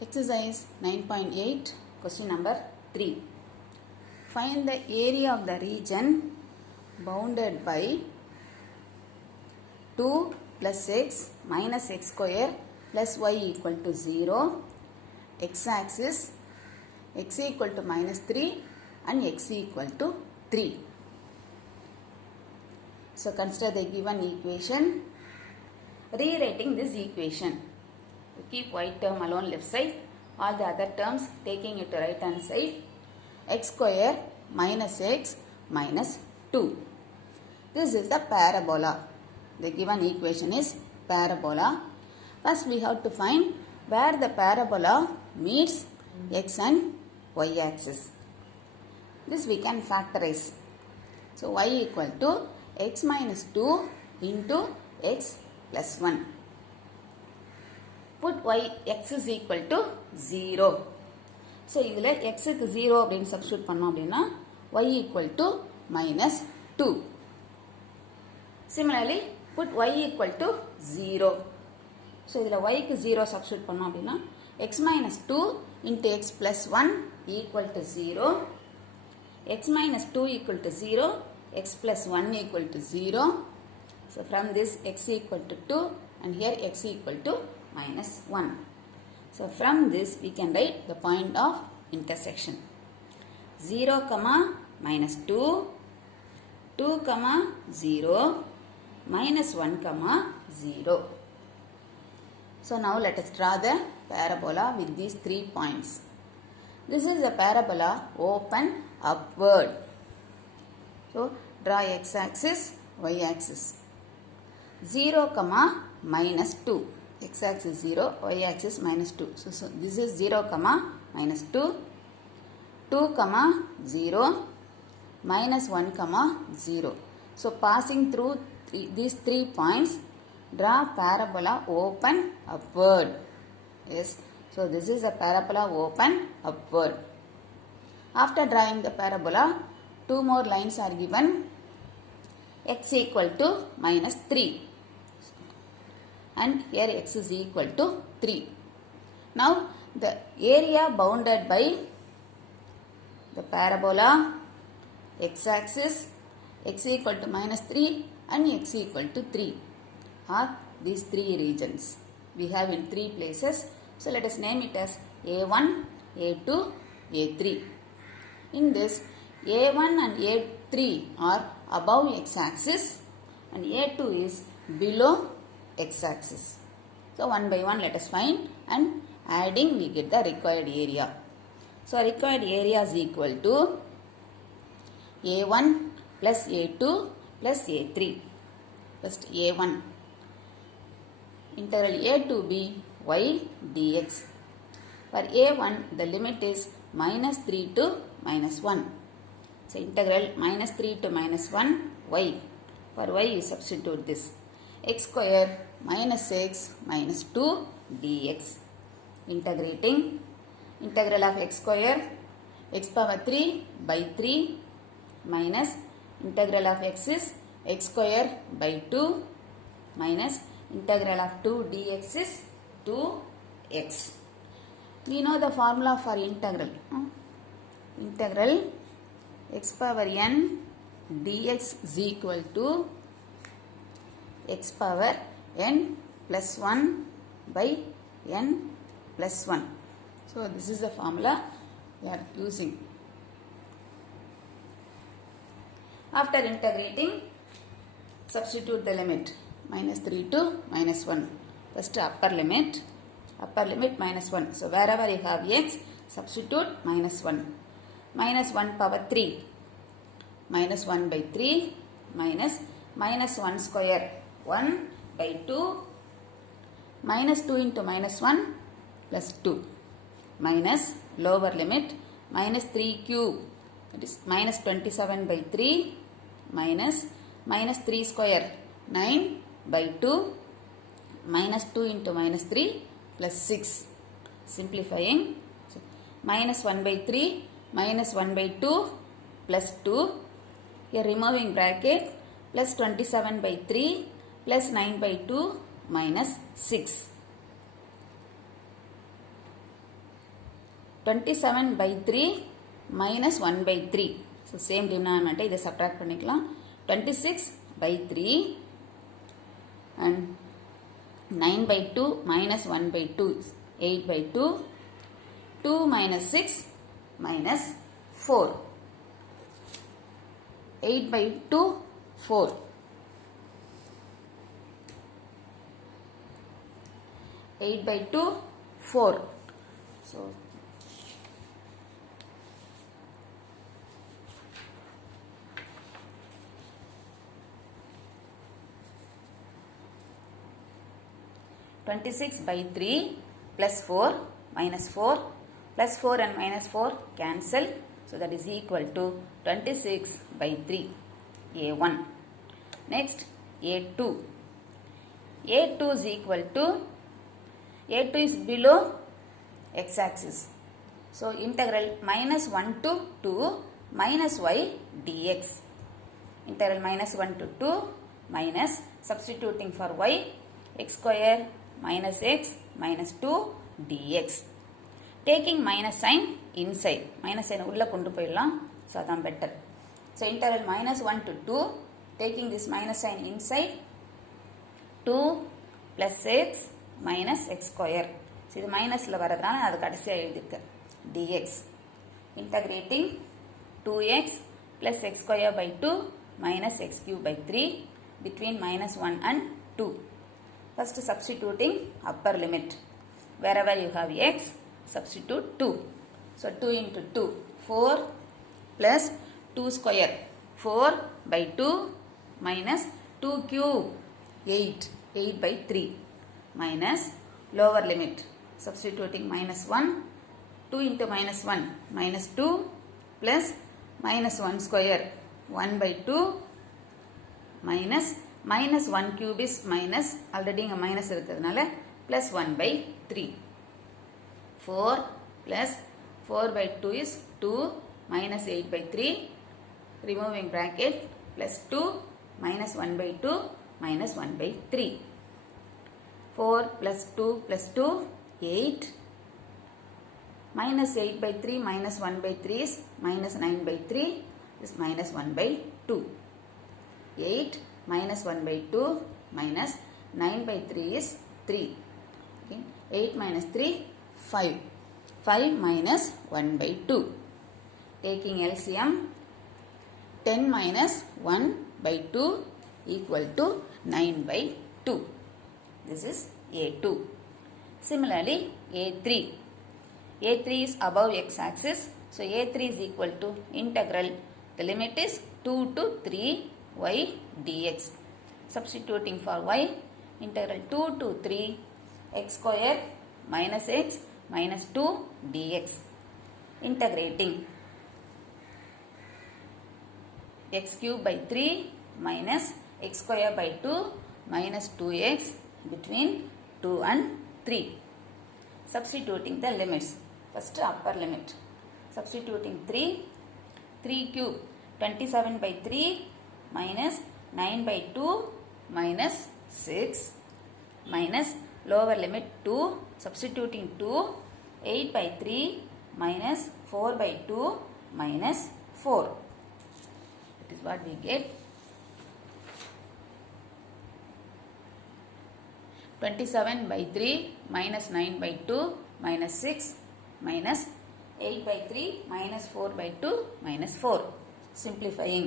Exercise 9.8, question number 3. Find the area of the region bounded by 2 plus x minus x square plus y equal to 0, x-axis, x equal to minus 3 and x equal to 3. So consider the given equation. Rewriting this equation. Keep y term alone left side, all the other terms taking it to right hand side. X square minus x minus 2. This is the parabola. The given equation is parabola. First we have to find where the parabola meets x and y axis. This we can factorize. So y equal to x minus 2 into x plus 1. Put x is equal to 0. So, இதில் x க்கு 0 அப்படின்னு substitute பண்ணோம் அப்படின்னா y equal to minus 2. Similarly, put y equal to 0. So, இதில் y க்கு 0 substitute பண்ணோம் அப்படின்னா x minus 2 into x plus 1 equal to 0. X minus 2 equal to 0. X plus 1 equal to 0. So, from this x equal to 2 and here x equal to minus 1. So, from this we can write the point of intersection. 0, minus 2, 2, 0, minus 1, 0. So, now let us draw the parabola with these 3 points. This is a parabola open upward. So, draw x-axis, y-axis. 0, minus 2. X-axis 0, y-axis minus 2. So, this is 0, minus 2, 2, 0, minus 1, 0. So, passing through these 3 points, draw parabola open upward. Yes. So, this is a parabola open upward. After drawing the parabola, 2 more lines are given. X equal to minus 3. And here x is equal to 3. Now, the area bounded by the parabola, x-axis, x equal to minus 3 and x equal to 3 are these 3 regions. We have in 3 places. So, let us name it as A1, A2, A3. In this, A1 and A3 are above x-axis and A2 is below x-axis. So, one by one let us find and adding we get the required area. So, required area is equal to A1 plus A2 plus A3. First A1. Integral A to B y dx. For A1 the limit is minus 3 to minus 1. So, integral minus 3 to minus 1 y. For y you substitute this. X square minus x minus 2 dx. Integrating. Integral of x square x power 3 by 3 minus integral of x is x square by 2 minus integral of 2 dx is 2x. We know the formula for integral. Integral x power n dx is equal to x power n plus 1 by n plus 1. So, this is the formula we are using. After integrating, substitute the limit minus 3 to minus 1. First upper limit minus 1. So, wherever you have x, substitute minus 1. Minus 1 power 3 minus 1 by 3 minus minus 1 square 1 by 2 minus 2 into minus 1 plus 2 minus lower limit minus 3 cube, that is minus 27 by 3 minus minus 3 square 9 by 2 minus 2 into minus 3 plus 6. Simplifying, so, minus 1 by 3 minus 1 by 2 plus 2. Here removing bracket plus 27 by 3 plus 9 by 2 minus 6. 27 by 3 minus 1 by 3. So same denominator, இதை subtract பண்ணிக்கலாம். 26 by 3 and 9 by 2 minus 1 by 2 is 8 by 2. 2 minus 6 minus 4. 8 by 2, 4. 8 by 2, 4. So, (26 by 3) plus 4 minus 4 plus 4 and minus 4 cancel. So that is equal to 26 by 3. A1. Next A2. A2 is equal to, A2 is below x-axis. So integral minus 1 to 2 minus y dx. Integral minus 1 to 2 minus, substituting for y, x square minus x minus 2 dx. Taking minus sign inside. Minus sign உள்ள கொண்டு போயிடலாம். So அதான் better. So integral minus 1 to 2, taking this minus sign inside, 2 plus x minus x square. So இது மைனஸில் வரதுனால அது கடைசியாக எழுதிருக்கு. dx. Integrating 2x plus x square by 2 minus x cube by 3 between minus 1 and 2. First substituting upper limit. Wherever you have x, substitute 2. So 2 into 2, 4 plus 2 square, 4 by 2 minus 2 cube, 8, 8 by 3 minus lower limit. Substituting minus 1, 2 into minus 1, minus 2 plus minus 1 square, 1 by 2 minus minus 1 cube is minus, already இங்க minus இருக்கிறதுனால plus 1 by 3. 4 plus 4 by 2 is 2 minus 8 by 3, removing bracket, plus 2 minus 1 by 2 minus 1 by 3. 4 plus 2 plus 2, 8. Minus 8 by 3 minus 1 by 3 is minus 9 by 3, is minus 1 by 2. 8 minus 1 by 2 minus 9 by 3 is 3. Okay. 8 minus 3, 5. 5 minus 1 by 2. Taking LCM, 10 minus 1 by 2 equal to 9 by 2. This is A2. Similarly, A3. A3 is above x-axis. So, A3 is equal to integral. The limit is 2 to 3 y dx. Substituting for y, integral 2 to 3 x square minus x minus 2 dx. Integrating x cube by 3 minus x square by 2 minus 2x between 2 and 3. Substituting the limits. First upper limit. Substituting 3 cube 27 by 3 minus 9 by 2 minus 6 minus lower limit 2, substituting 2, 8 by 3 minus 4 by 2 minus 4. That is what we get. 27 by 3 minus 9 by 2 minus 6 minus 8 by 3 minus 4 by 2 minus 4. Simplifying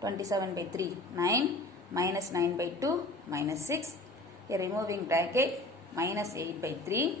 27 by 3, 9 minus 9 by 2 minus 6. Here removing bracket, minus 8 by 3.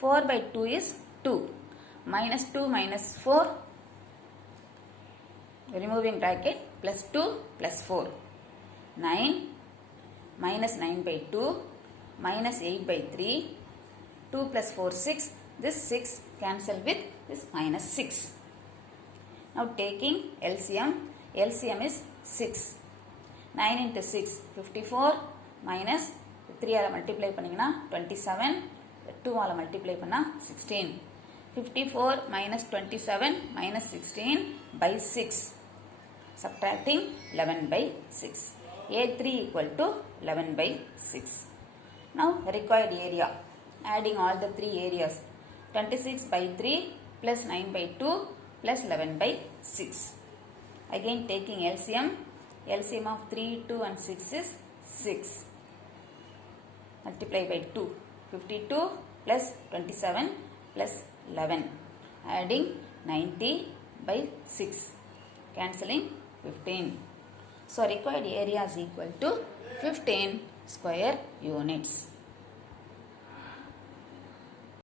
4 by 2 is 2. Minus 2 minus 4. Removing bracket, plus 2 plus 4. 9 minus 9 by 2 minus 8 by 3. 2 plus 4, 6. This 6 cancel with this minus 6. Now taking LCM. LCM is 6. 9 into 6, 54 minus 3 ஆல multiply பண்ணிங்கனா 27, 2 ஆல multiply பண்ணா 16. 54 minus 27 minus 16 by 6. Subtracting 11 by 6. A3 equal to 11 by 6. Now required area. Adding all the three areas. 26 by 3 plus 9 by 2 plus 11 by 6. Again taking LCM. LCM of 3, 2 and 6 is 6. Multiply by 2. 52 plus 27 plus 11. Adding 90 by 6. Cancelling 15. So required area is equal to 15 square units.